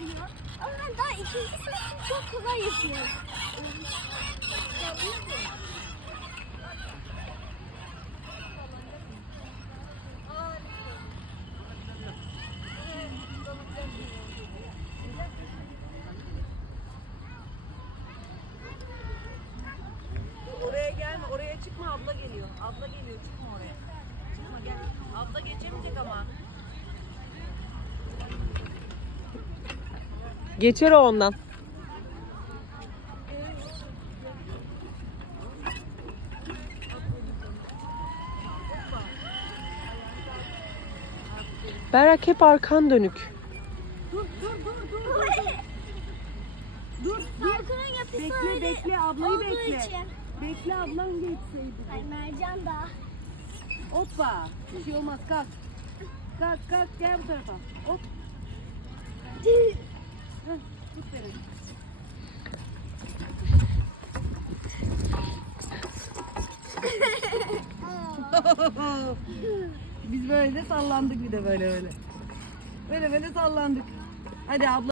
yapıyor. Ama ben daha ikinci sınıfım çok kolay yapıyorum. Oraya gelme, oraya çıkma abla geliyor. Abla geliyor, çıkma oraya. Çıkma gel. Abla geçemeyecek ama. Geçer o ondan. Berrak hep arkan dönük. Dur, dur, dur, dur. Dur, Parkurun yapısı Bekle, öyle bekle, ablayı bekle. için. Bekle ablan geçseydi. Ay Mercan da. Hoppa. Bir şey olmaz, kalk. Kalk, kalk, gel bu tarafa. Hop. Biz böyle sallandık bir de böyle böyle. Böyle böyle sallandık. Hadi abla.